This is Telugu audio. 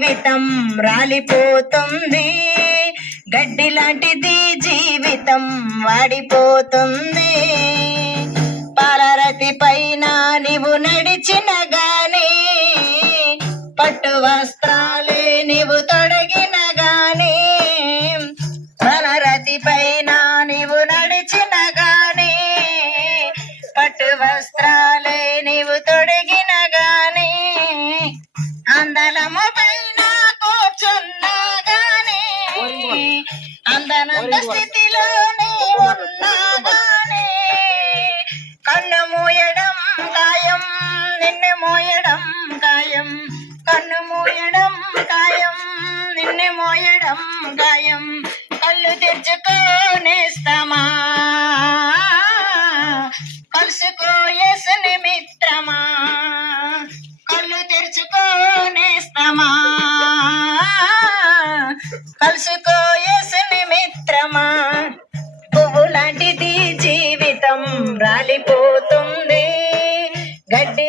జీవితం రాలిపోతుంది, గడ్డి లాంటిది జీవితం వాడిపోతుంది. పాలరతి పైన నీవు నడిచిన గాని, పట్టు వస్త్రాలే నీవు తొడిగిన గాని, పాలరతి పైన నీవు నడిచిన గాని, పట్టు వస్త్రాలే నీవు తొడిగిన గాని, అందలము పైన కూర్చున్నా గాని, అందనంత స్థితిలోనే ఉన్నా గాని, కన్ను మూయడం ఖాయం, నిన్ను మోయడం ఖాయం, కన్ను మూయడం ఖాయం, నిన్ను మోయడం ఖాయం. కళ్ళు తెచ్చుకోనేస్తామా, కలుసుకో యేసుని మిత్రమా, కళ్ళు తెరుచుకోనేస్తామా, కలుసుకో యేసుని మిత్రమా. పువ్వు లాంటిది జీవితం రాలిపోతుంది, గడ్డి